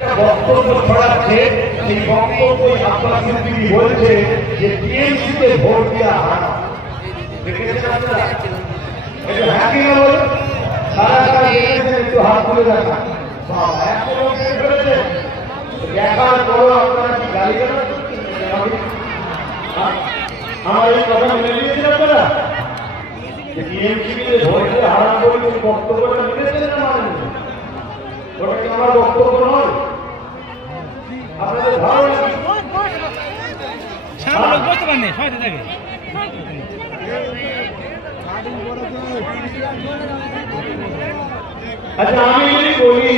বক্তব্য ছড়াচ্ছে, সেই বক্তব্য আব্বাস সিদ্দিকী বলছে যে টিএমসিতে ভোট দেওয়া হারাম। দেখেছেন আপনারা? এটা হ্যাঁ কি না বলুন? সারা দেখেছেন, একটু হাত তুলে দেখা। দেখার পরও আপনারা কি গালি দেবেন? আমার এই কথা মেনে নিয়েছেন আপনারা? টিএমসিতে ভোট দিয়ে হারাম বলে বক্তব্যটা মেনেছেন না মানেন? ওটা কি আমার বক্তব্য নয়? আপনাদের ভালো লাগে? আচ্ছা, আমি যদি বলি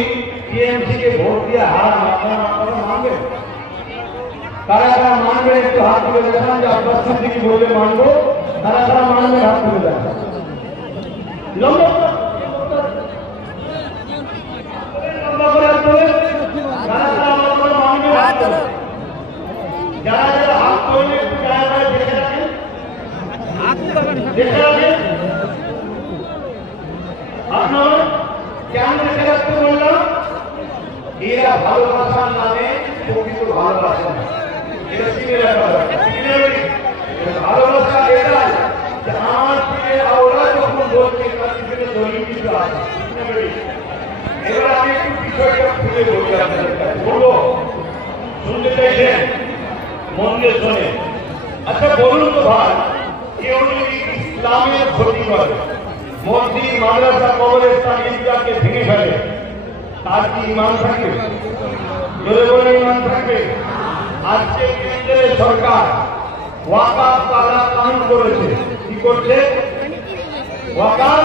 টিএমসি কে ভোট দিয়ে হারাম, আপনারা মানবেন? কারা কারা মানবেন একটু হাত তুলে দেখান। যে আব্বাস সিদ্দিকী বললে মানবো, কারা কারা মানবেন হাত তুলে দেখান। লম্বা করে হাত তুলে। কারা কারা মানবেন হাত তুলে। যারা যারা হাত তুলে একটু জায়গায় দেখে রাখেন, দেখে রাখেন। আপনার কেমন দেখে রাখতে বললাম? এরা ভালোবাসার নামে প্রকৃত ভালোবাসা না। এটা চিনে রাখা ভালোবাসা এটাই যে আমার থেকে ওরা যখন বলছে তার পিছনে দলিল কিছু আছে। এবার আমি একটু বিষয়টা খুলে বলছি আপনাদের কাছে, বলবো? শুনতে চাইছেন? মন দিয়ে শোনে। আচ্ছা বলুন তো ভাই, কেউ যদি ইসলামের ক্ষতি করে, মসজিদ, মাদ্রাসা, কবরস্থান, ঈদগাহকে ভেঙে ফেলে, তার কি ঈমান থাকবে? জোরে বলে ঈমান থাকবে? আজকে কেন্দ্রের সরকার ওয়াকাফ কানুন করেছে। কি করছে? ওয়াকাফ